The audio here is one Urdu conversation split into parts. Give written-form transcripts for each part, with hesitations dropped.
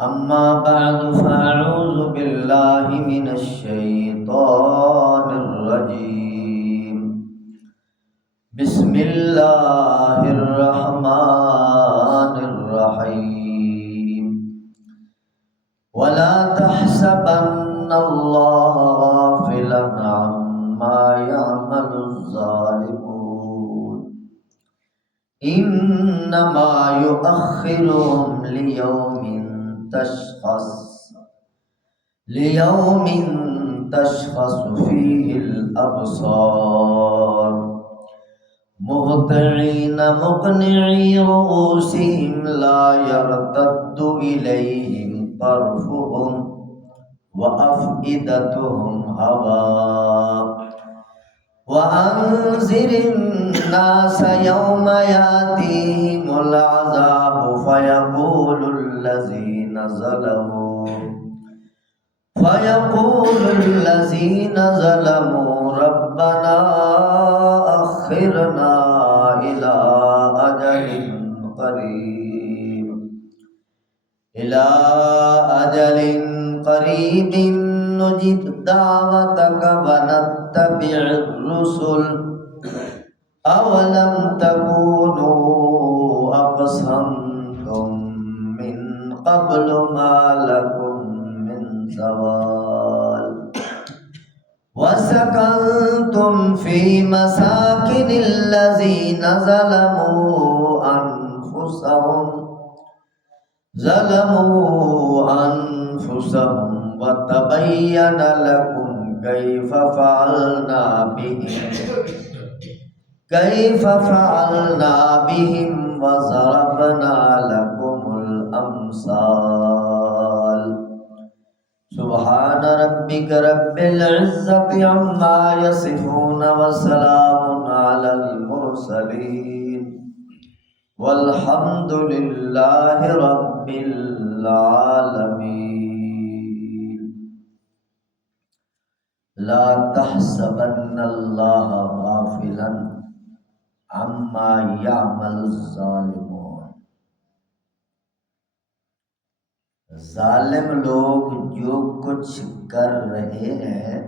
أما بعد فأعوذ بالله من الشيطان الرجيم. بسم الله الرحمن الرحيم. ولا تحسبن الله غافلا عما يعمل الظالمون إنما يؤخرهم ليوم تشخص فيه الأبصار مهطعين مقنعي رؤوسهم لا يرتد إليهم طرفهم وأفئدتهم هواء وأنذر الناس يوم يأتيهم العذاب فيقول الذين ظلموا ربنا أخرنا إلى أجل قريب نجب دعوتك ونتبع الرسل أولم تكونوا أقسمتم من قبل ما لكم من زوال وسكنتم في مساكن الذين ظلموا أنفسهم وتبين لكم كيف فعلنا بهم وضربنا لكم الأمثال. سبحان ربك رب العزة عما يصفون وسلام على المرسلين والحمد لله رب العالمين. لا تحسبن الله غافلا عما يعمل الظالمون. ظالم لوگ جو کچھ کر رہے ہیں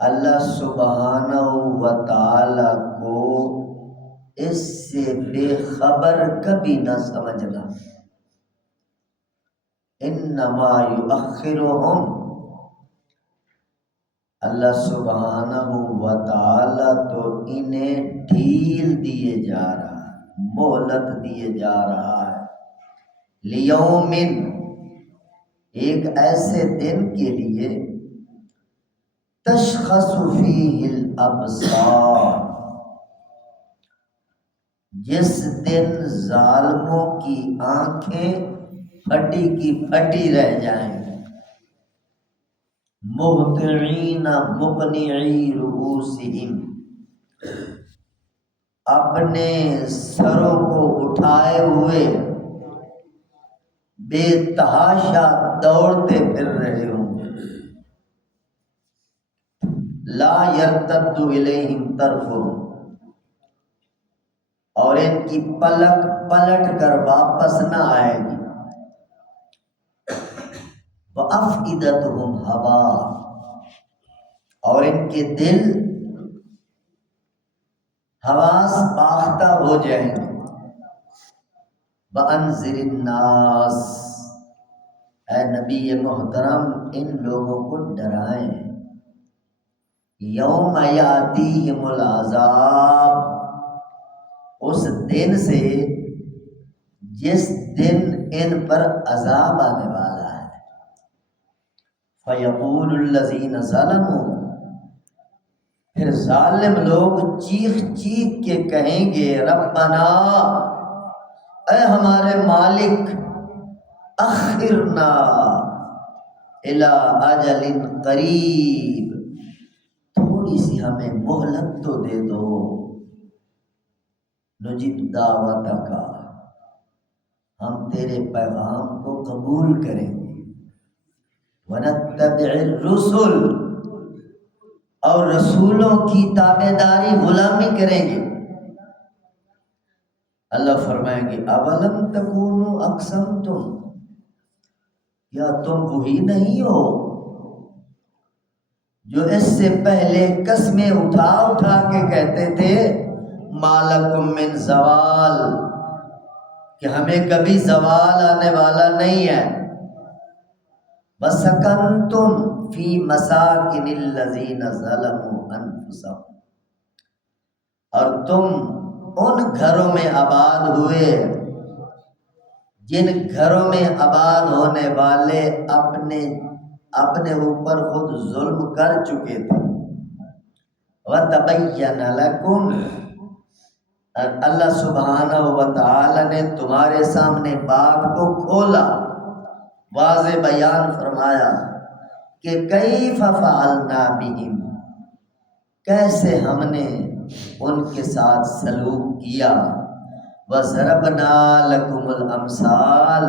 اللہ سبحانہ و تعالی کو اس سے بے خبر کبھی نہ سمجھنا. انما یؤخرہم، اللہ سبحانہ و تعالی تو انہیں ڈھیل دیے جا رہا ہے، مہلت دیے جا رہا ہے. لیوم، ایک ایسے دن کے لیے تشخص فیہ الابصار، جس دن ظالموں کی آنکھیں پھٹی کی پھٹی رہ جائیں. مہطعین مقنعی رؤوسہم، اپنے سروں کو اٹھائے ہوئے بے تحاشا دوڑتے پھر رہے ہوں گے. لا یرتد الیہم طرفہم، اور ان کی پلک پلٹ کر واپس نہ آئے گی. وَأَفْئِدَتُهُمْ هَوَاءٌ، اور ان کے دل حواس باختہ ہو جائیں گے. وَأَنذِرِ النَّاسَ، اے نبی محترم ان لوگوں کو ڈرائیں. یوم یاتیہم العذاب، اس دن سے جس دن ان پر عذاب آنے والا ہے. فَيَقُولُ الَّذِينَ ظَلَمُوا، پھر ظالم لوگ چیخ چیخ کے کہیں گے ربنا، اے ہمارے مالک، اخرنا الی اجل قریب، تھوڑی سی ہمیں مہلت تو دے دو. نجب دعوتک، ہم تیرے پیغام کو قبول کریں گے. ونتبع الرسل، اور رسولوں کی تابعداری غلامی کریں گے. اللہ فرمائیں گے اولم تکونوا اقسمتم، کیا تم وہی نہیں ہو جو اس سے پہلے قسمیں اٹھا اٹھا کے کہتے تھے مالکم من زوال، کہ ہمیں کبھی زوال آنے والا نہیں ہے، وسکنتم فی مساکن الذین ظلموا انفسہم، اور تم ان گھروں میں آباد ہوئے جن گھروں میں آباد ہونے والے اپنے اوپر خود ظلم کر چکے تھے۔ وَتَبَيَّنَ لَكُمْ، اللہ سبحانہ و تعالی نے تمہارے سامنے بات کو کھولا، واضح بیان فرمایا کہ کیف فعلنا بہم، کیسے ہم نے ان کے ساتھ سلوک کیا، وَضَرَبْنَا لَكُمُ الْأَمْثَالَ،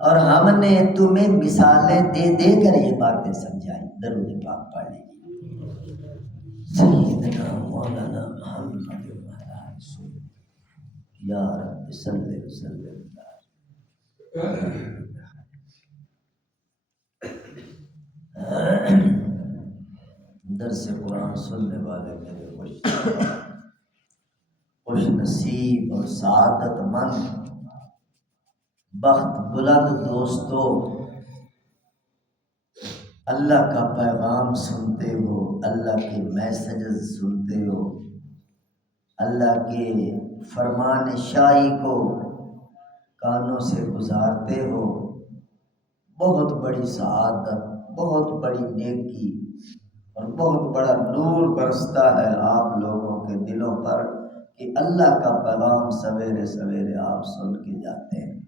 اور ہم نے تمہیں مثالیں دے دے کر یہ باتیں سمجھائی۔ درود پاک پڑھ لیجیے سیدنا مولانا محمد یا رب صلی وسلم۔ درس قرآن سننے والے میرے خوش نصیب اور سعادت مند بخت بلند دوستو، اللہ کا پیغام سنتے ہو، اللہ کے میسجز سنتے ہو، اللہ کے فرمان شاہی کو کانوں سے گزارتے ہو، بہت بڑی سعادت، بہت بڑی نیکی اور بہت بڑا نور برستا ہے آپ لوگوں کے دلوں پر کہ اللہ کا پیغام سویرے سویرے آپ سن کے جاتے ہیں۔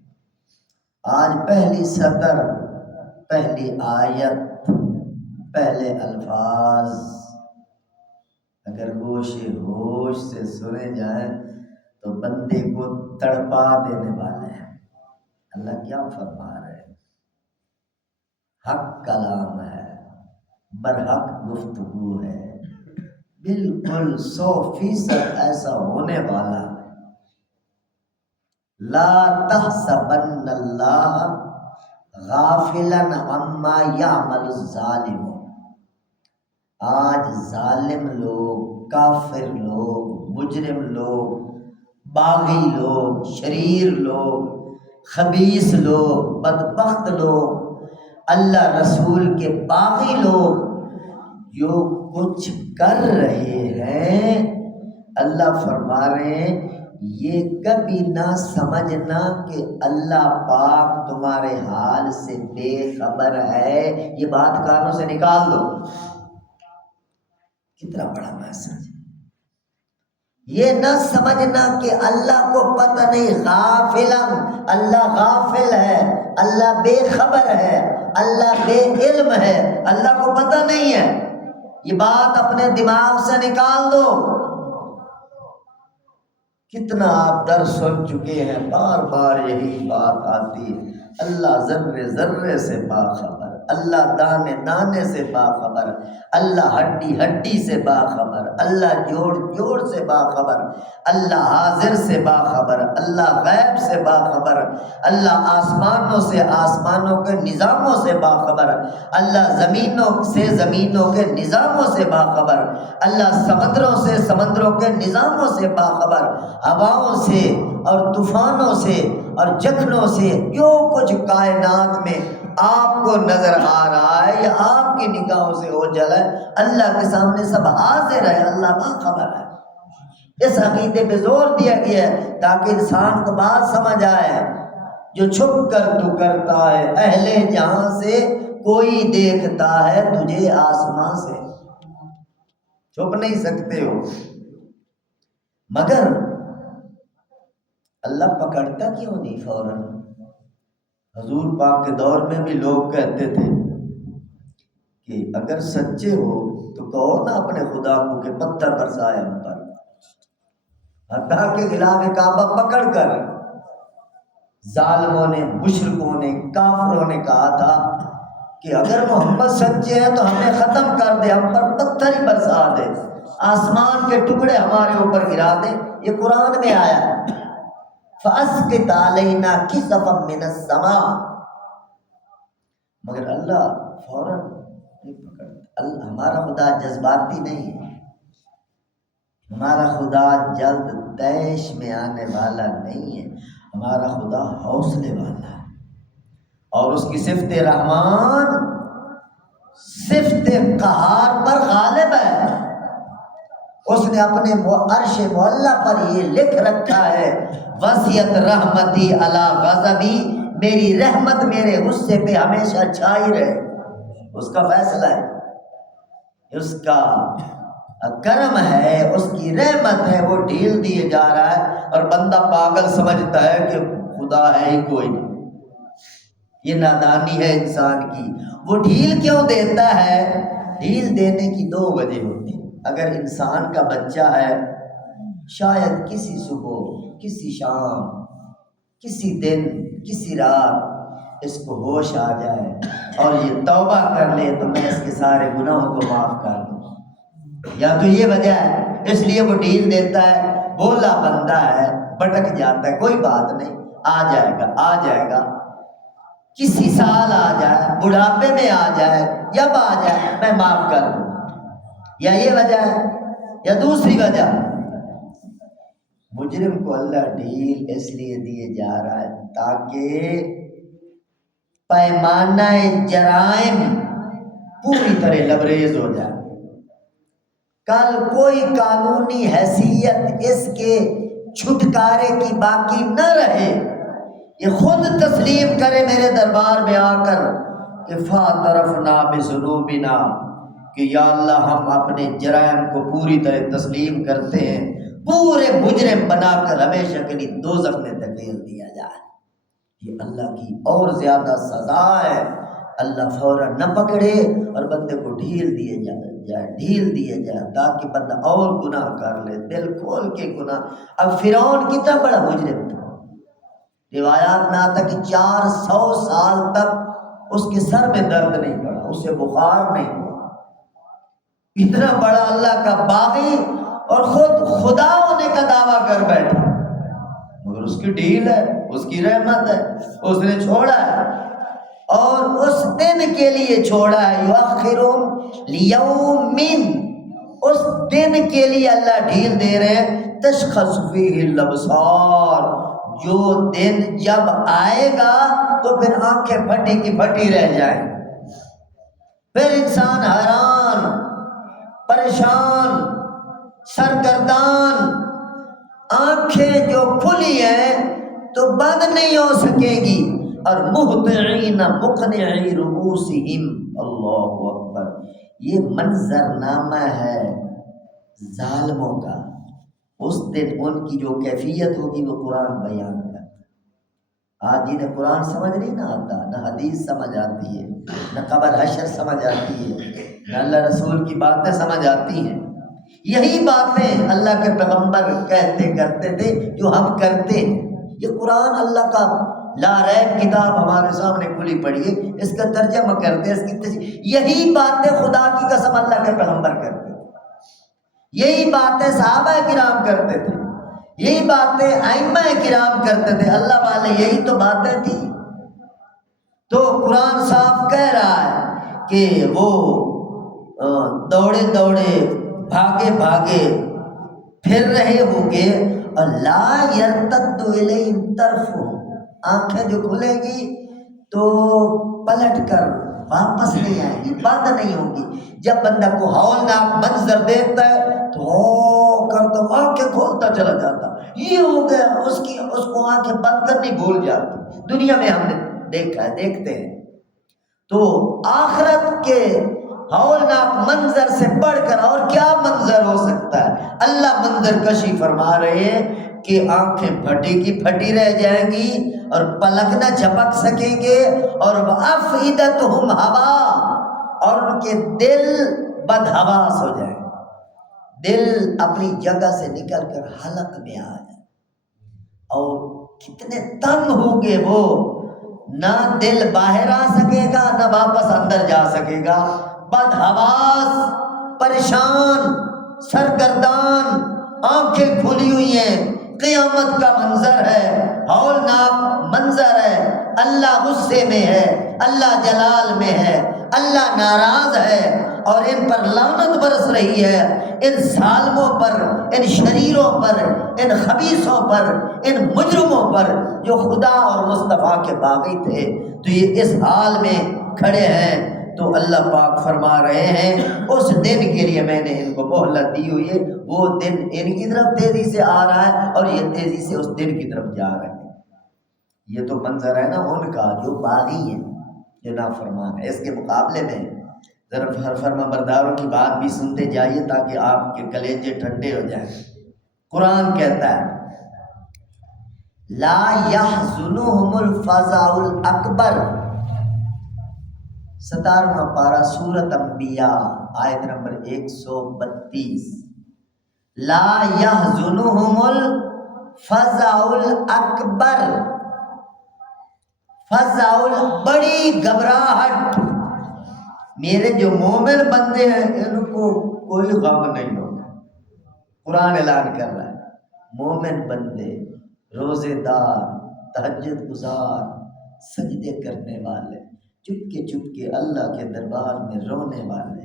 آج پہلی سطر، پہلی آیت، پہلے الفاظ اگر گوش ہوش سے سنے جائیں تو بندے کو تڑپا دینے والے ہیں۔ اللہ کیا فرما رہے ہیں؟ حق کلام ہے، برحق گفتگو ہے، بالکل 100% ایسا ہونے والا ہے۔ لا تحسبن اللہ غافلا عما یعمل الظالم، آج ظالم لوگ، کافر لوگ، مجرم لوگ، باغی لوگ، شریر لوگ، خبیث لوگ، بدبخت لوگ، اللہ رسول کے باغی لوگ جو کچھ کر رہے ہیں، اللہ فرما رہے ہیں یہ کبھی نہ سمجھنا کہ اللہ پاک تمہارے حال سے بے خبر ہے۔ یہ بات کانوں سے نکال دو، کتنا بڑا میسج۔ یہ نہ سمجھنا کہ اللہ کو پتہ نہیں، غافلا، اللہ غافل ہے، اللہ بے خبر ہے، اللہ بے علم ہے، اللہ کو پتہ نہیں ہے۔ یہ بات اپنے دماغ سے نکال دو۔ کتنا آپ درس سن چکے ہیں، بار بار یہی بات آتی ہے، اللہ ذرے ذرے سے باخبر، اللہ دانے دانے سے باخبر، اللہ ہڈی ہڈی سے باخبر، اللہ جوڑ جوڑ سے باخبر، اللہ حاضر سے باخبر، اللہ غیب سے باخبر، اللہ آسمانوں سے، آسمانوں کے نظاموں سے باخبر، اللہ زمینوں سے، زمینوں کے نظاموں سے باخبر، اللہ سمندروں سے، سمندروں کے نظاموں سے باخبر، ہواؤں سے اور طوفانوں سے اور جھکڑوں سے، جو کچھ کائنات میں آپ کو نظر آ رہا ہے یا آپ کی نگاہوں سے اوجھل ہے، اللہ کے سامنے سب حاضر ہے، اللہ باخبر ہے۔ اس عقیدے پہ زور دیا گیا ہے تاکہ انسان کو بات سمجھ آئے، جو چھپ کر تو کرتا ہے اہل جہاں سے، کوئی دیکھتا ہے تجھے آسمان سے۔ چھپ نہیں سکتے ہو، مگر اللہ پکڑتا کیوں نہیں فوراً؟ حضور پاک کے دور میں بھی لوگ کہتے تھے کہ اگر سچے ہو تو کہو نا اپنے خدا کو کہ پتھر برسائے ہم پر۔ حتیٰ کہ خلاف کعبہ پکڑ کر ظالموں نے، مشرکوں نے، کافروں نے کہا تھا کہ اگر محمد سچے ہیں تو ہمیں ختم کر دے، ہم پر پتھر ہی برسا دے، آسمان کے ٹکڑے ہمارے اوپر گرا دے۔ یہ قرآن میں آیا ہے۔ فاسقط علینا کسفا من السماء، مگر اللہ فوراً نہیں پکڑتا۔ ہمارا خدا جذباتی نہیں ہے، ہمارا خدا جلد طیش میں آنے والا نہیں ہے، ہمارا خدا حوصلے والا ہے، اور اس کی صفت رحمان صفت قہار پر غالب ہے۔ اس نے اپنے عرش معلیٰ پر یہ لکھ رکھا ہے، وسعت رحمتی علی غضبی، میری رحمت میرے غصے پہ ہمیشہ چھائی رہے۔ اس کا فیصلہ ہے، اس کا کرم ہے، اس کی رحمت ہے، وہ ڈھیل دیے جا رہا ہے، اور بندہ پاگل سمجھتا ہے کہ خدا ہے ہی کوئی نہیں۔ یہ نادانی ہے انسان کی۔ وہ ڈھیل کیوں دیتا ہے؟ ڈھیل دینے کی دو وجہ ہوتی ہیں۔ اگر انسان کا بچہ ہے، شاید کسی صبح، کسی شام، کسی دن، کسی رات اس کو ہوش آ جائے اور یہ توبہ کر لے تو میں اس کے سارے گناہوں کو معاف کر دوں، یا تو یہ وجہ ہے، اس لیے وہ ڈھیل دیتا ہے۔ بولا بندہ ہے، بھٹک جاتا ہے، کوئی بات نہیں، آ جائے گا، آ جائے گا، کسی سال آ جائے، بڑھاپے میں آ جائے، جب آ جائے میں معاف کر دوں، یا یہ وجہ ہے، یا دوسری وجہ، مجرم کو اللہ ڈھیل اس لیے دیے جا رہا ہے تاکہ پیمانہ جرائم پوری طرح لبریز ہو جائے، کل کوئی قانونی حیثیت اس کے چھٹکارے کی باقی نہ رہے، یہ خود تسلیم کرے میرے دربار میں آ کر کہ فاعترفنا بذنوبنا، کہ یا اللہ ہم اپنے جرائم کو پوری طرح تسلیم کرتے ہیں، پورے مجرم بنا کر ہمیشہ کے لیے دوزخ میں دھکیل دیا جائے۔ یہ اللہ کی اور زیادہ سزا ہے۔ اللہ فوراً نہ پکڑے اور بندے کو ڈھیل دیے جائے تاکہ بندہ اور گناہ کر لے، دل کھول کے گناہ۔ اب فرعون کتنا بڑا مجرم تھا، روایات میں آتا کہ 400 سال تک اس کے سر میں درد نہیں پڑا، اسے بخار نہیں پڑا، اتنا بڑا اللہ کا باغی اور خود خدا ہونے کا دعویٰ کر بیٹھا، مگر اس کی ڈھیل ہے، اس کی رحمت ہے، اس نے چھوڑا ہے، اور اس دن کے لیے چھوڑا ہے، یؤخرهم لیوم، اس دن کے لیے اللہ ڈھیل دے رہے ہیں، تشخص فیہ الابصار، جو دن جب آئے گا تو پھر آنکھیں پھٹی کی پھٹی رہ جائیں، پھر انسان حیران، پریشان، سرگردان، آنکھیں جو کھلی ہیں تو بند نہیں ہو سکے گی، اور مہطعین مقنعی رؤوسہم، اللہ اکبر، یہ منظر نامہ ہے ظالموں کا۔ اس دن ان کی جو کیفیت ہوگی وہ قرآن بیان کرتا ہے۔ آج جنہیں قرآن سمجھ نہیں نہ آتا، نہ حدیث سمجھ آتی ہے، نہ قبر حشر سمجھ آتی ہے، نہ اللہ رسول کی باتیں سمجھ آتی ہیں، یہی باتیں اللہ کے پیغمبر کہتے کرتے تھے جو ہم کرتے ہیں۔ یہ قرآن اللہ کا لا ریب کتاب ہمارے سامنے کھلی پڑی ہے، اس کا ترجمہ کرتے، اس کی یہی باتیں خدا کی قسم اللہ کے پیغمبر کرتے تھے، یہی باتیں صحابہ کرام کرتے تھے، یہی باتیں ائمہ کرام کرتے تھے، اللہ والے یہی تو باتیں تھی۔ تو قرآن صاف کہہ رہا ہے کہ وہ دوڑے دوڑے، بھاگے بھاگے پھر رہے ہوں گے، اور لا یرتد الیہم طرفہم، آنکھیں جو کھلیں گی تو پلٹ کر واپس نہیں آئیں گی، بند نہیں ہوں گی۔ جب بندہ کو ہولناک منظر دیکھتا ہے تو ہو کرتا آنکھیں کھولتا چلا جاتا، یہ ہو گیا، اس کو آنکھیں بند کرنی بھول جاتی۔ دنیا میں ہم نے دیکھا ہے، دیکھتے ہیں۔ تو آخرت کے ہولناک منظر سے بڑھ کر اور کیا منظر ہو سکتا ہے؟ اللہ منظر کشی فرما رہے ہیں کہ آنکھیں پھٹی کی پھٹی رہ جائیں گی اور پلک نہ جھپک سکیں گے، اور وَأَفْئِدَتُهُمْ هَوَىٰ، اور ان کے دل بدحواس ہو جائیں، دل اپنی جگہ سے نکل کر حلق میں آ جائے، اور کتنے تنگ ہوں گے وہ، نہ دل باہر آ سکے گا نہ واپس اندر جا سکے گا، بدحواس، پریشان، سرگردان، آنکھیں کھلی ہوئی ہیں، قیامت کا منظر ہے، ہولناک منظر ہے، اللہ غصے میں ہے، اللہ جلال میں ہے، اللہ ناراض ہے، اور ان پر لعنت برس رہی ہے، ان ظالموں پر، ان شریروں پر، ان خبیثوں پر، ان مجرموں پر جو خدا اور مصطفیٰ کے باغی تھے۔ تو یہ اس حال میں کھڑے ہیں، تو اللہ پاک فرما رہے ہیں اس دن کے لیے میں نے ان کو مہلت دی ہوئی ہے، وہ دن ان کی طرف تیزی سے آ رہا ہے اور یہ تیزی سے اس دن کی طرف جا رہے ہیں۔ یہ تو منظر ہے نا ان کا جو باغی ہے، جو نافرمان ہے۔ اس کے مقابلے میں ذرا فرما برداروں کی بات بھی سنتے جائیے تاکہ آپ کے کلیجے ٹھنڈے ہو جائیں۔ قرآن کہتا ہے لا يحزنهم الفزع الاکبر، 17واں پارہ سورۃ انبیاء آیت نمبر 132، لا يحزنهم الفزع الاکبر، فزع بڑی گھبراہٹ، میرے جو مومن بندے ہیں ان کو کوئی غم نہیں ہوگا۔ قرآن اعلان کر رہا ہے مومن بندے، روزے دار، تہجد گزار، سجدے کرنے والے، چپ کے اللہ کے دربار میں رونے والے،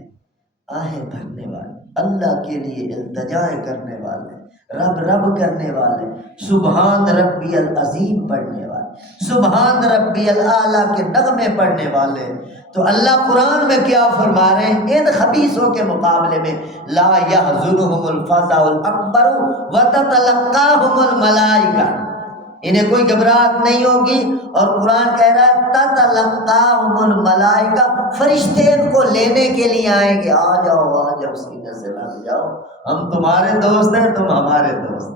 آہیں بھرنے والے، اللہ کے لیے التجائیں کرنے والے، رب کرنے والے، سبحان ربی العظیم پڑھنے والے، سبحان ربی الاعلیٰ کے نغمے پڑھنے والے۔ تو اللہ قرآن میں کیا فرما رہے ہیں؟ ان خبیثوں کے مقابلے میں لا يحزنهم الفزع الاکبر وتتلقاهم الملائکہ، انہیں کوئی گھبراہٹ نہیں ہوگی، اور قرآن کہہ رہا ہے تتلقاهم الملائکہ، فرشتے ان کو لینے کے لیے آئیں گے، آ جاؤ سینے سے لگ جاؤ، ہم تمہارے دوست ہیں، تم ہمارے دوست ہیں۔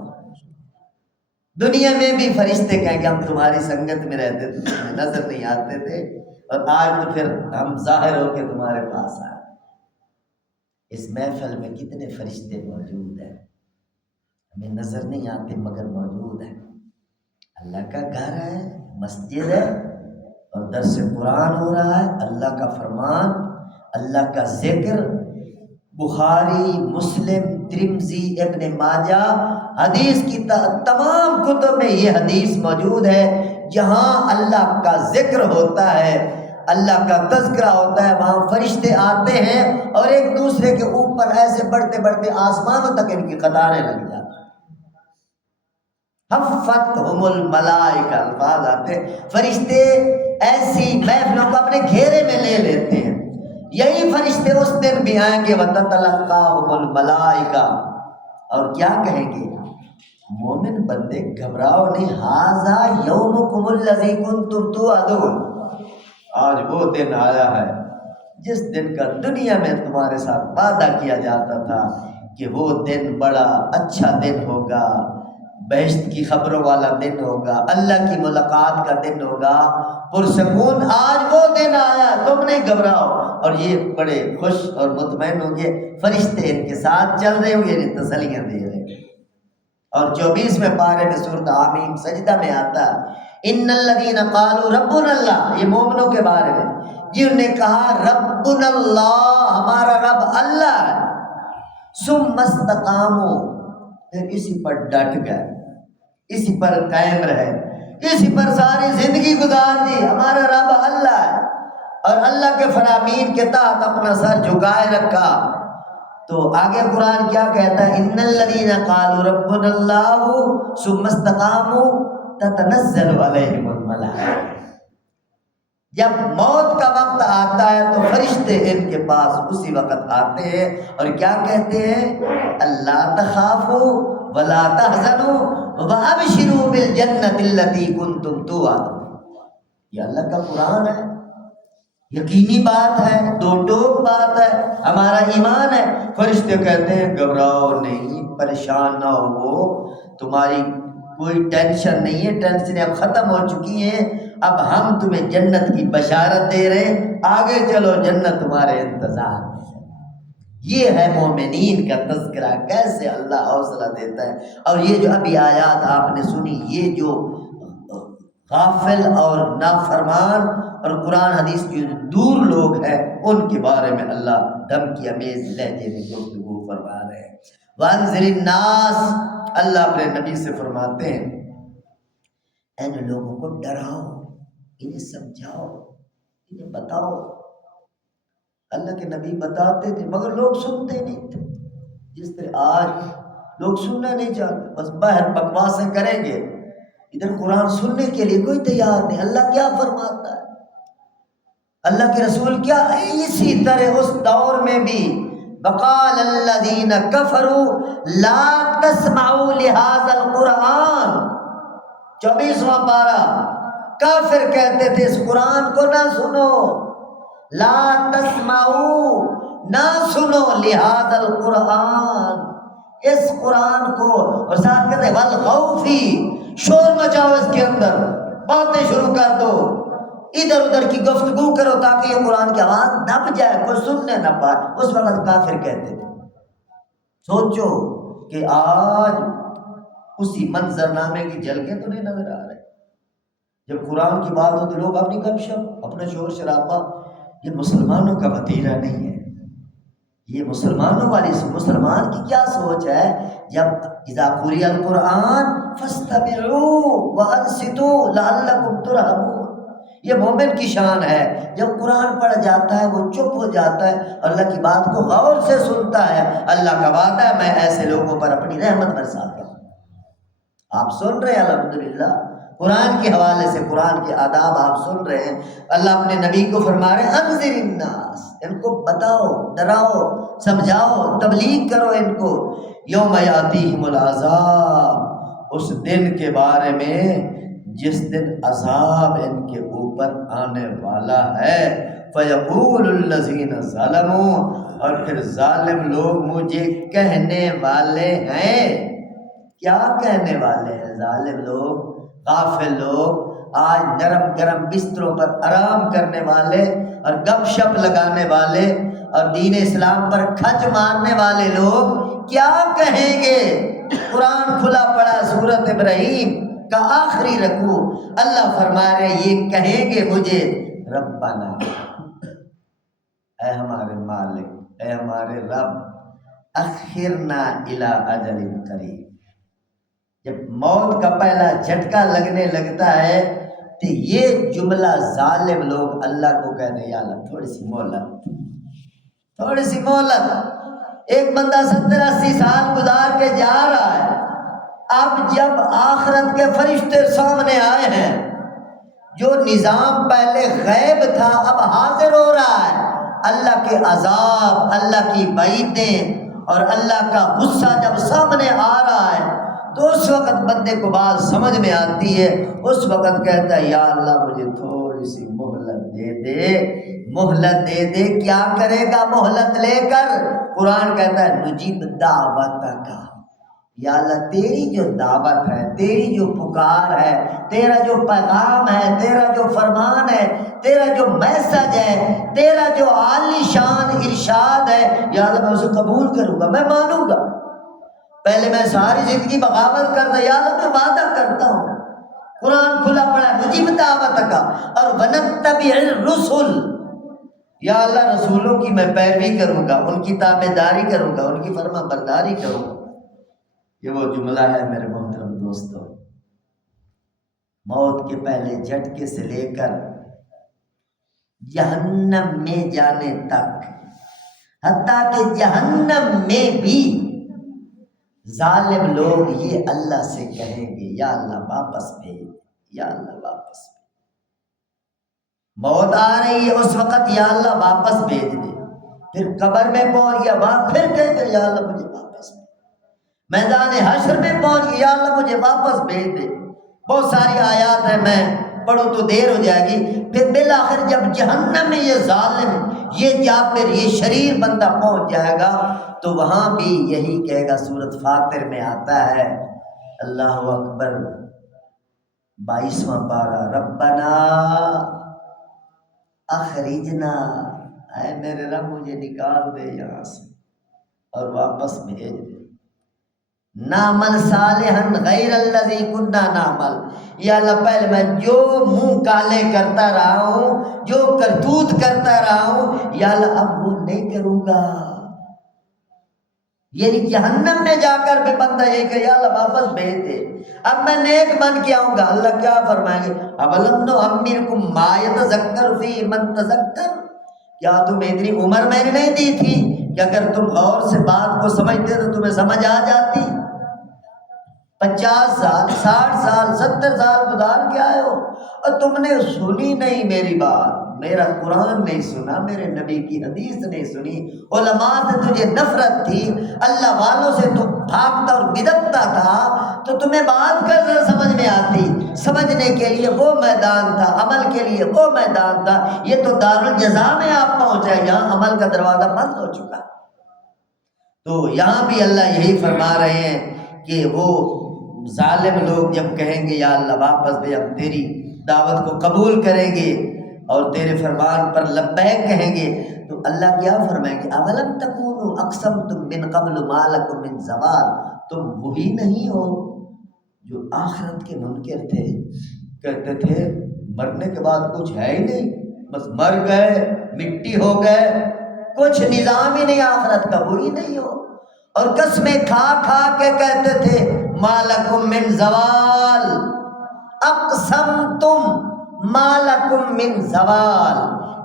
دنیا میں بھی فرشتے کہیں گے ہم تمہاری سنگت میں رہتے تھے، تمہیں نظر نہیں آتے تھے، اور آج تو پھر ہم ظاہر ہو کے تمہارے پاس آئے۔ اس محفل میں کتنے فرشتے موجود ہیں، ہمیں نظر نہیں آتے مگر موجود ہیں۔ اللہ کا گھر ہے، مسجد ہے، اور درس قرآن ہو رہا ہے، اللہ کا فرمان، اللہ کا ذکر۔ بخاری، مسلم، ترمذی، ابن ماجہ، حدیث کی تمام کتب میں یہ حدیث موجود ہے، جہاں اللہ کا ذکر ہوتا ہے، اللہ کا تذکرہ ہوتا ہے، وہاں فرشتے آتے ہیں اور ایک دوسرے کے اوپر ایسے بڑھتے بڑھتے آسمانوں تک ان کی قطاریں لگ جاتی ہیں۔ حفتہم الملائکہ، الفاظ آتے ہیں، فرشتے ایسی محفلوں کو اپنے گھیرے میں لے لیتے ہیں۔ یہی فرشتے اس دن بھی آئیں گے وَتَتَلَقَّاهُمُ الْمَلَائِکَةُ، اور کیا کہیں گے؟ مومن بندے گھبراؤ نہیں، هَذَا يَوْمُكُمُ الَّذِي كُنتُمْ تُوعَدُونَ، آج وہ دن آیا ہے جس دن کا دنیا میں تمہارے ساتھ وعدہ کیا جاتا تھا کہ وہ دن بڑا اچھا دن ہوگا، بہشت کی خبروں والا دن ہوگا، اللہ کی ملاقات کا دن ہوگا، پرسکون۔ آج وہ دن آیا، تم نہیں گھبراؤ، اور یہ بڑے خوش اور مطمئن ہوں گے، فرشتے ان کے ساتھ چل رہے ہوں گے، انہیں تسلیاں دے رہے ہیں۔ اور 24ویں پارے میں سورۃ حمیم سجدہ میں آتا ان الذین قالوا ربنا اللہ، یہ مومنوں کے بارے میں، جنہوں نے کہا ربنا اللہ، ہمارا رب اللہ ہے، ثم استقاموا، پھر اسی پر ڈٹ گئے، اسی پر قائم رہے، اسی پر ساری زندگی گزار دی، ہمارا رب اللہ ہے، اور اللہ کے فرامین کے تحت اپنا سر جھکائے رکھا۔ تو آگے قرآن کیا کہتا ہے؟ ان الذین قالوا ربنا اللہ ثم استقاموا تتنزل علیہم الملائکہ، جب موت کا وقت آتا ہے تو فرشتے ان کے پاس اسی وقت آتے ہیں اور کیا کہتے ہیں؟ اللہ تخافوا ولا تحزنوا وابشروا بالجنۃ التي كنتم توعدون۔ یہ اللہ کا قرآن ہے، یقینی بات ہے، دو ٹوک بات ہے، ہمارا ایمان ہے۔ فرشتے کہتے ہیں گھبراؤ نہیں، پریشان نہ ہو، تمہاری کوئی ٹینشن نہیں ہے، ٹینشنیں اب ختم ہو چکی ہیں، اب ہم تمہیں جنت کی بشارت دے رہے ہیں، آگے چلو، جنت تمہارے انتظار میں ہے۔ یہ ہے مومنین کا تذکرہ، کیسے اللہ حوصلہ دیتا ہے۔ اور یہ جو ابھی آیات آپ نے سنی، یہ جو غافل اور نافرمان اور قرآن حدیث کے دور لوگ ہیں، ان کے بارے میں اللہ دھمکی امیز لہجے میں گفتگو فرما رہے ہیں۔ وانذر الناس، اللہ اپنے نبی سے فرماتے ہیں ان لوگوں کو ڈراؤ، انہیں سمجھاؤ، انہیں بتاؤ۔ اللہ کے نبی بتاتے تھے مگر لوگ سنتے نہیں تھے، جس طرح آج لوگ سننا نہیں چاہتے، بس باہر بکواسیں کریں گے، ادھر قرآن سننے کے لیے کوئی تیار نہیں۔ اللہ کیا فرماتا ہے، اللہ کے رسول کیا، اسی طرح اس دور میں بھی وقال الذین کفروا لا تسمعوا لهذا القرآن، 24واں پارہ، کافر کہتے تھے اس قرآن کو نہ سنو، لا تسمعوا، نہ سنو، لہذا القرآن، اس قرآن کو، اور ساتھ کہتے ہیں والغوا فیہ، شور مچاؤ اس کے اندر، باتیں شروع کر دو، ادھر ادھر کی گفتگو کرو تاکہ یہ قرآن کی آواز دب جائے، کوئی سننے نہ پائے۔ اس وقت کافر کہتے تھے۔ سوچو کہ آج اسی منظر نامے کی جھلکیں تو نہیں نظر آ رہے، جب قرآن کی بات ہو تو لوگ اپنی گپ شپ، اپنا شور شرابہ۔ یہ مسلمانوں کا وتیرہ نہیں ہے، یہ مسلمانوں والی، مسلمان کی کیا سوچ ہے، جب اذا قرئ القرآن فاستمعوا وانصتوا لعلکم ترحمون، یہ مومن کی شان ہے، جب قرآن پڑھ جاتا ہے وہ چپ ہو جاتا ہے، اللہ کی بات کو غور سے سنتا ہے۔ اللہ کا وعدہ ہے میں ایسے لوگوں پر اپنی رحمت برساتا ہوں۔ آپ سن رہے ہیں الحمدللہ، قرآن کے حوالے سے قرآن کے آداب آپ سن رہے ہیں۔ اللہ اپنے نبی کو فرما رہے ہیں انذر الناس، ان کو بتاؤ، ڈراؤ، سمجھاؤ، تبلیغ کرو ان کو، یوم یاتیہم العذاب، اس دن کے بارے میں جس دن عذاب ان کے اوپر آنے والا ہے، فیقول الذین ظلموا، اور پھر ظالم لوگ مجھے کہنے والے ہیں، کیا کہنے والے ہیں ظالم لوگ، غافل لوگ، آج نرم گرم بستروں پر آرام کرنے والے اور گپ شپ لگانے والے اور دین اسلام پر کھچ مارنے والے لوگ کیا کہیں گے؟ قرآن کھلا پڑا، سورۃ ابراہیم کا آخری رکوع، اللہ فرما رہے یہ کہیں گے مجھے ربنا، اے ہمارے مالک، اے ہمارے رب، اخرنا الی اجل قریب۔ جب موت کا پہلا جھٹکا لگنے لگتا ہے تو یہ جملہ ظالم لوگ اللہ کو کہتے ہیں یا اللہ تھوڑی سی مہلت، تھوڑی سی مہلت۔ ایک بندہ 70-80 سال گزار کے جا رہا ہے، اب جب آخرت کے فرشتے سامنے آئے ہیں، جو نظام پہلے غیب تھا اب حاضر ہو رہا ہے، اللہ کے عذاب، اللہ کی وعیدیں اور اللہ کا غصہ جب سامنے آ رہا ہے تو اس وقت بندے کو بات سمجھ میں آتی ہے، اس وقت کہتا ہے یا اللہ مجھے تھوڑی سی مہلت دے دے، مہلت دے دے۔ کیا کرے گا مہلت لے کر؟ قرآن کہتا ہے نجیب دعوتک، یا اللہ تیری جو دعوت ہے، تیری جو پکار ہے، تیرا جو پیغام ہے، تیرا جو فرمان ہے، تیرا جو میسج ہے، تیرا جو عالی شان ارشاد ہے، یا اللہ میں اسے قبول کروں گا، میں مانوں گا۔ پہلے میں ساری زندگی بغاوت کرتا، یا اللہ میں وعدہ کرتا ہوں، قرآن کھلا پڑا نجیب دعوتک اور ونتبع الرسل، یا اللہ رسولوں کی میں پیروی کروں گا، ان کی تابع داری کروں گا، ان کی فرما برداری کروں گا۔ یہ وہ جملہ ہے میرے محترم دوستو، موت کے پہلے جھٹکے سے لے کر جہنم میں جانے تک، حتیٰ کہ جہنم میں بھی ظالم لوگ یہ اللہ سے کہیں گے یا اللہ واپس بھیج، یا اللہ واپس بھیج۔ موت آ رہی ہے اس وقت یا اللہ واپس بھیج دے، پھر قبر میں پہنچ گیا وہاں پھر کہیں گے یا اللہ مجھے واپس بھیج، میدان حشر میں پہنچ گیا یا اللہ مجھے واپس بھیج دے۔ بہت ساری آیات ہیں، میں پڑھوں تو دیر ہو جائے گی۔ پھر بالآخر جب جہنم میں یہ ظالم، یہ جابر، یہ شریر بندہ پہنچ جائے گا تو وہاں بھی یہی کہے گا، سورۃ فاطر میں آتا ہے، اللہ اکبر 22واں پارہ، ربنا اخرجنا، اے میرے رب مجھے نکال دے یہاں سے اور واپس بھیج دے، نعمل صالحا غیر الذی کنا نعمل، یا اللہ پہلے میں جو منہ کالے کرتا رہا ہوں، جو کرتوت کرتا رہا ہوں، یا اللہ اب وہ نہیں کروں گا۔ یعنی جہنم میں جا کر بھی بندہ یہ کہ یا اللہ واپس بھیج دے، اب میں نیک بن کے آؤں گا۔ اللہ کیا فرمائیں گے؟ اولم نعمرکم ما یتذکر فیہ من تذکر، کیا تمہیں اتنی عمر میں نے نہیں دی تھی کہ اگر تم غور سے بات کو سمجھتے تو تمہیں سمجھ آ جاتی؟ 50 سال 60 سال 70 سال گزار کے آئے ہو اور تم نے سنی نہیں میری بات، میرا قرآن نہیں سنا، میرے نبی کی حدیث نہیں سنی، علماء سے تجھے نفرت تھی، اللہ والوں سے تو بھاگتا اور بدکتا تھا، تو تمہیں بات کر سمجھ میں آتی؟ سمجھنے کے لیے وہ میدان تھا، عمل کے لیے وہ میدان تھا، یہ تو دارالجزا میں آپ پہنچے، یہاں عمل کا دروازہ بند ہو چکا۔ تو یہاں بھی اللہ یہی فرما رہے ہیں کہ وہ ظالم لوگ جب کہیں گے یا اللہ واپس بھی، ہم تیری دعوت کو قبول کریں گے اور تیرے فرمان پر لبیک کہیں گے، تو اللہ کیا فرمائیں گے؟ اولم تکونوا اقسمتم من قبل ما لکم من زوال، تم وہی نہیں ہو جو آخرت کے منکر تھے، کہتے تھے مرنے کے بعد کچھ ہے ہی نہیں، بس مر گئے مٹی ہو گئے، کچھ نظام ہی نہیں آخرت کا، وہی نہیں ہو؟ اور قسمیں کھا کھا کے کہتے تھے ما لکم من زوال، اقسمتم ما لکم من زوال،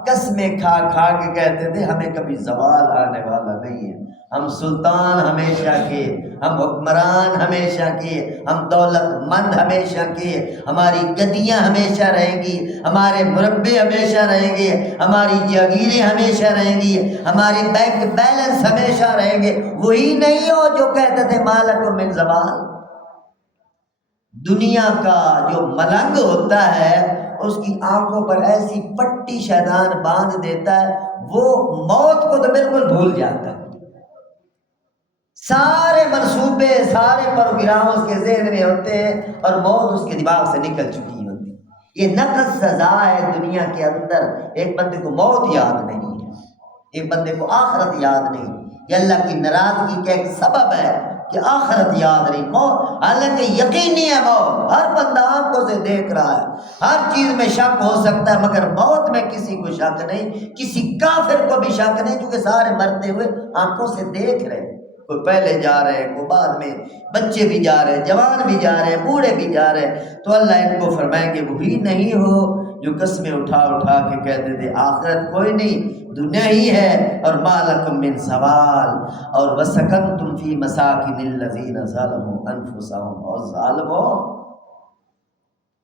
قسمیں کھا کھا کے کہتے تھے ہمیں کبھی زوال آنے والا نہیں ہے، ہم سلطان ہمیشہ کے، ہم حکمران ہمیشہ کے، ہم دولت مند ہمیشہ کے، ہماری گدیاں ہمیشہ رہیں گی، ہمارے مربے ہمیشہ رہیں گے، ہماری جاگیریں ہمیشہ رہیں گی، ہمارے بینک بیلنس ہمیشہ رہیں گے، وہی نہیں ہو جو کہتے تھے ما لکم من زوال۔ دنیا کا جو ملنگ ہوتا ہے اس کی آنکھوں پر ایسی پٹی شیطان باندھ دیتا ہے، وہ موت کو تو بالکل بھول جاتا ہے، سارے منصوبے سارے پروگرام اس کے ذہن میں ہوتے ہیں اور موت اس کے دماغ سے نکل چکی ہوتی ہے۔ یہ نقص سزا ہے دنیا کے اندر، ایک بندے کو موت یاد نہیں ہے، ایک بندے کو آخرت یاد نہیں، یہ اللہ کی ناراضگی کا ایک سبب ہے کہ آخرت یاد نہیں۔ موت حالانکہ یقینی ہے، موت ہر بندہ آنکھوں سے دیکھ رہا ہے، ہر چیز میں شک ہو سکتا ہے، مگر موت میں کسی کو شک نہیں، کسی کافر کو بھی شک نہیں، کیونکہ سارے مرتے ہوئے آنکھوں سے دیکھ رہے ہیں، کوئی پہلے جا رہے ہیں، کوئی بعد میں، بچے بھی جا رہے ہیں، جوان بھی جا رہے ہیں، بوڑھے بھی جا رہے ہیں۔ تو اللہ ان کو فرمائیں گے وہی نہیں ہو جو قسمیں اٹھا اٹھا کے کہتے تھے آخرت کوئی نہیں، دنیا ہی ہے، اور ما لکم من زوال، اور وسکنتم فی مساکن الذین ظلموا انفسہم، اور ظالموں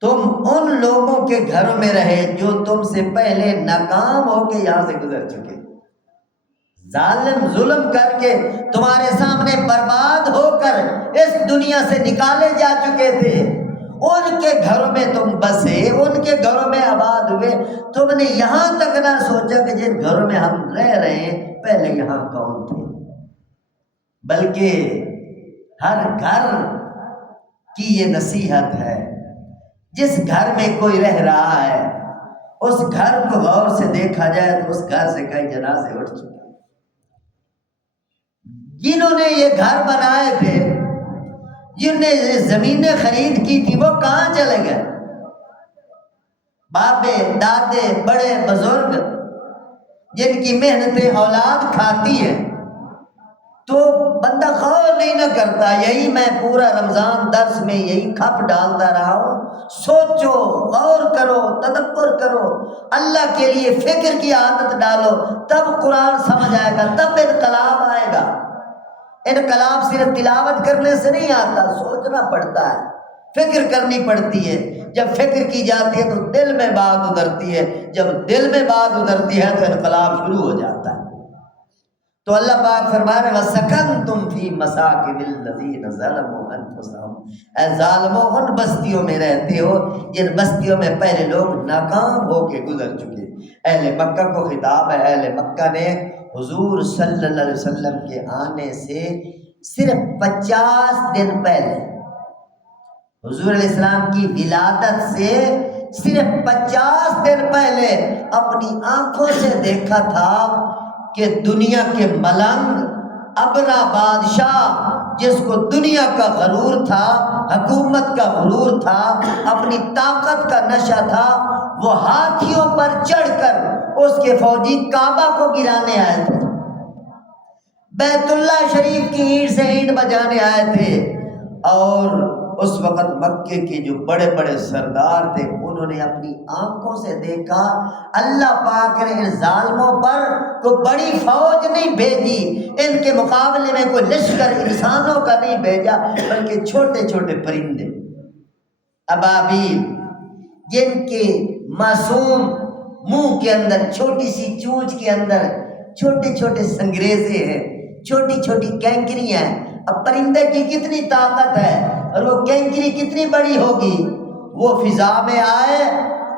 تم ان لوگوں کے گھروں میں رہے جو تم سے پہلے ناکام ہو کے یہاں سے گزر چکے، ظالم ظلم کر کے تمہارے سامنے برباد ہو کر اس دنیا سے نکالے جا چکے تھے، ان کے گھروں میں تم بسے، ان کے گھروں میں آباد ہوئے، تم نے یہاں تک نہ سوچا کہ جن گھروں میں ہم رہ رہے ہیں پہلے یہاں کون تھے، بلکہ ہر گھر کی یہ نصیحت ہے، جس گھر میں کوئی رہ رہا ہے اس گھر کو غور سے دیکھا جائے تو اس گھر سے کئی جنازے اٹھ چکے، جنہوں نے یہ گھر بنائے تھے، جن نے یہ زمینیں خرید کی تھی، وہ کہاں چلے گئے؟ باپے دادے بڑے بزرگ جن کی محنتیں اولاد کھاتی ہے، تو بندہ غور نہیں نہ کرتا۔ یہی میں پورا رمضان درس میں یہی کھپ ڈالتا رہا ہوں، سوچو، غور کرو، تدبر کرو، اللہ کے لیے فکر کی عادت ڈالو، تب قرآن سمجھ آئے گا، تب انقلاب آئے گا۔ انقلاب صرف تلاوت کرنے سے نہیں آتا، سوچنا پڑتا ہے، فکر کرنی پڑتی ہے، جب فکر کی جاتی ہے تو دل میں بات اترتی ہے، جب دل میں بات اترتی ہے تو انقلاب شروع ہو جاتا ہے۔ تو اللہ پاک فرما رہے وَسَكَنْتُمْ فِي مَسَاكِنِ الَّذِينَ ظَلَمُوا أَنفُسَهُمْ، اے ظالموں ان بستیوں میں رہتے ہو جن بستیوں میں پہلے لوگ ناکام ہو کے گزر چکے۔ اہل مکہ کو خطاب ہے، اہل مکہ نے حضور صلی اللہ علیہ وسلم کے آنے سے صرف 50 دن پہلے، حضور علیہ السلام کی ولادت سے صرف 50 دن پہلے اپنی آنکھوں سے دیکھا تھا کہ دنیا کے ملنگ ابرا بادشاہ، جس کو دنیا کا غرور تھا، حکومت کا غرور تھا، اپنی طاقت کا نشہ تھا، وہ ہاتھیوں پر چڑھ کر اس کے فوجی کعبہ کو گرانے آئے تھے۔ بیت اللہ شریف کی اینٹ سے اینٹ بجانے آئے تھے، اور اس وقت مکے کے جو بڑے بڑے سردار تھے انہوں نے اپنی آنکھوں سے دیکھا اللہ پاک نے ان ظالموں پر کوئی بڑی فوج نہیں بھیجی، ان کے مقابلے میں کوئی لشکر انسانوں کا نہیں بھیجا، بلکہ چھوٹے چھوٹے پرندے ابابیل، جن کے معصوم منہ کے اندر چھوٹی سی چونچ کے اندر چھوٹے چھوٹے سنگریزے ہیں، چھوٹی چھوٹی کینکریاں ہیں۔ اب پرندے کی کتنی طاقت ہے اور وہ کینکری کتنی بڑی ہوگی، وہ فضا میں آئے۔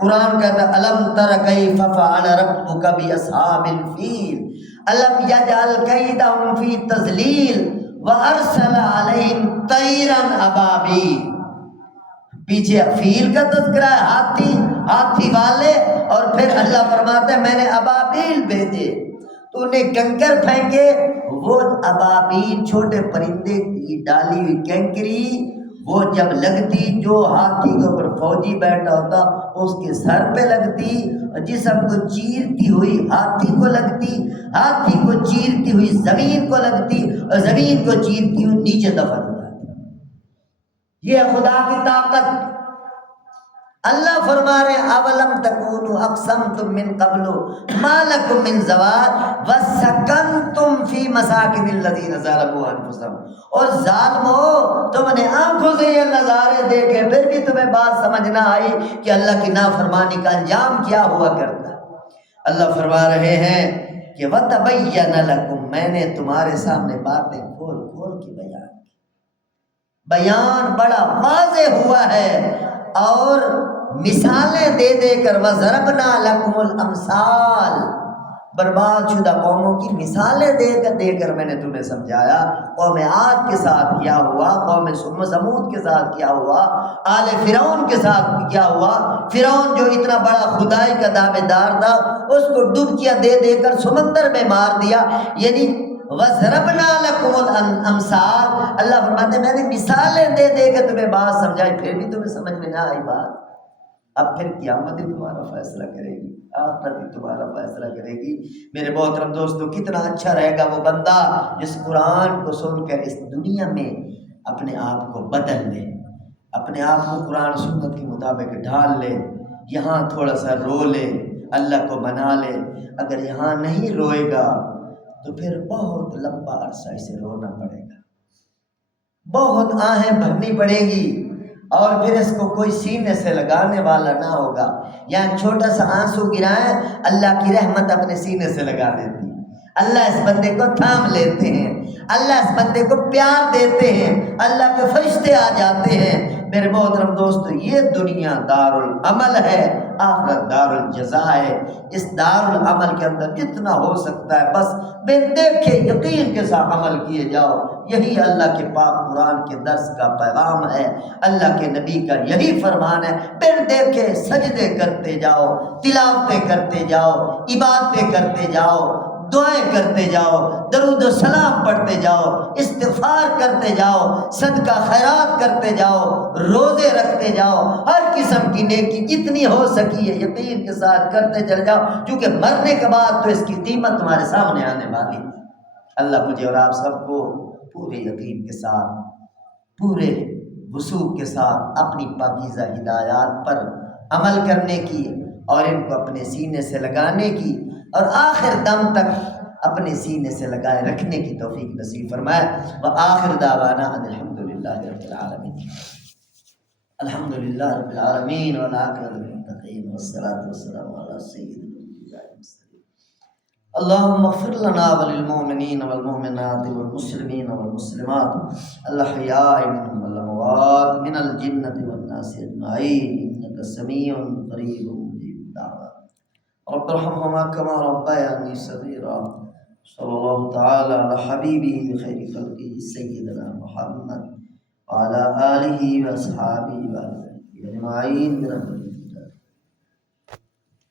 قرآن کہتا ہے الم تر کیف فعل ربک باصحاب الفیل الم یجعل کیدہم فی تضلیل وارسل علیہم طیرا ابابیل۔ پیچھے فیل کا تذکرہ ہے، ہاتھی والے، اور پھر اللہ فرماتا ہے میں نے ابابیل بھیجے، تو انہیں کنکر پھینکے، وہ ابابیل چھوٹے پرندے کی ڈالی ہوئی کینکری وہ جب لگتی، جو ہاتھی کے اوپر فوجی بیٹھا ہوتا اس کے سر پہ لگتی، اور جسم کو چیرتی ہوئی ہاتھی کو لگتی، ہاتھی کو چیرتی ہوئی زمین کو لگتی، اور زمین کو چیرتی ہوئی نیچے دفن ہو جاتی۔ یہ خدا کی طاقت۔ اللہ فرما رہے اولم تکونوا اقسمتم من قبل ما لکم من زوال وسکنتم فی مساکن الذین ظلموا انفسهم، اور ظالمو تم نے آنکھوں سے یہ نظارے دیکھے پھر بھی تمہیں بات سمجھ نہ آئی کہ اللہ کی نافرمانی کا انجام کیا ہوا کرتا۔ اللہ فرما رہے ہیں کہ وتبین لکم، میں نے تمہارے سامنے باتیں کھول کھول کے بیان بڑا واضح ہوا ہے، اور مثالیں دے دے کر وَضَرَبْنَا لَكُمُ الْأَمْثَالَ، برباد شدہ قوموں کی مثالیں دے کر میں نے تمہیں سمجھایا۔ قوم عاد کے ساتھ کیا ہوا، قوم ثمود کے ساتھ کیا ہوا، آل فرعون کے ساتھ کیا ہوا۔ فرعون جو اتنا بڑا خدائی کا دعوے دار تھا، اس کو ڈبکیاں دے دے کر سمندر میں مار دیا، یعنی وَضَرَبْنَا لَكُمُ الْأَمْثَالَ، اللہ فرماتے ہیں میں نے مثالیں دے دے کے تمہیں بات سمجھائی پھر بھی تمہیں سمجھ میں نہ آئی بات۔ اب پھر قیامت ہی تمہارا فیصلہ کرے گی، آخرت ہی تمہارا فیصلہ کرے گی۔ میرے محترم دوستو، کتنا اچھا رہے گا وہ بندہ جس قرآن کو سن کر اس دنیا میں اپنے آپ کو بدل لے، اپنے آپ کو قرآن سنت کے مطابق ڈھال لے، یہاں تھوڑا سا رو لے، اللہ کو منا لے۔ اگر یہاں نہیں روئے گا تو پھر بہت لمبا عرصہ اسے رونا پڑے گا، بہت آہیں بھرنی پڑے گی، اور پھر اس کو کوئی سینے سے لگانے والا نہ ہوگا۔ یہاں چھوٹا سا آنسو گرائیں، اللہ کی رحمت اپنے سینے سے لگا دیتی، اللہ اس بندے کو تھام لیتے ہیں، اللہ اس بندے کو پیار دیتے ہیں، اللہ کے فرشتے آ جاتے ہیں۔ میرے محترم دوستو، یہ دنیا دار العمل ہے، آخرت دار الجزا ہے۔ اس دار العمل کے اندر جتنا ہو سکتا ہے بس بن دیکھے یقین کے ساتھ عمل کیے جاؤ، یہی اللہ کے پاک قرآن کے درس کا پیغام ہے، اللہ کے نبی کا یہی فرمان ہے۔ بن دیکھے سجدے کرتے جاؤ، تلاوتیں کرتے جاؤ، عبادتیں کرتے جاؤ، دعائیں کرتے جاؤ، درود و سلام پڑھتے جاؤ، استغفار کرتے جاؤ، صدقہ خیرات کرتے جاؤ، روزے رکھتے جاؤ، ہر قسم کی نیکی جتنی ہو سکی ہے یقین کے ساتھ کرتے چلے جاؤ، کیونکہ مرنے کے بعد تو اس کی قیمت تمہارے سامنے آنے والی۔ اللہ مجھے اور آپ سب کو پورے یقین کے ساتھ، پورے وثوق کے ساتھ اپنی پاکیزہ ہدایات پر عمل کرنے کی، اور ان کو اپنے سینے سے لگانے کی، اور آخر دم تک اپنے سینے سے لگائے رکھنے کی توفیق نصیب فرمائے۔ وآخر دعوانا ان الحمدللہ رب العالمین، الحمدللہ رب العالمین، والعاقبۃ للمتقین، والصلاۃ والسلام علی سید الانبیاء والمرسلین۔ اللهم اغفر لنا وللمؤمنین والمؤمنات والمسلمین والمسلمات الاحیاء منهم والاموات من الجنۃ والناس اجمعین، انک سمیع قریب مجیب الدعوات۔ رب ارحمهما كما ربياني صغيرا۔ صلی اللہ تعالی علی حبیبہ خیر خلقہ سیدنا محمد وعلی آلہ واصحابہ اجمعین۔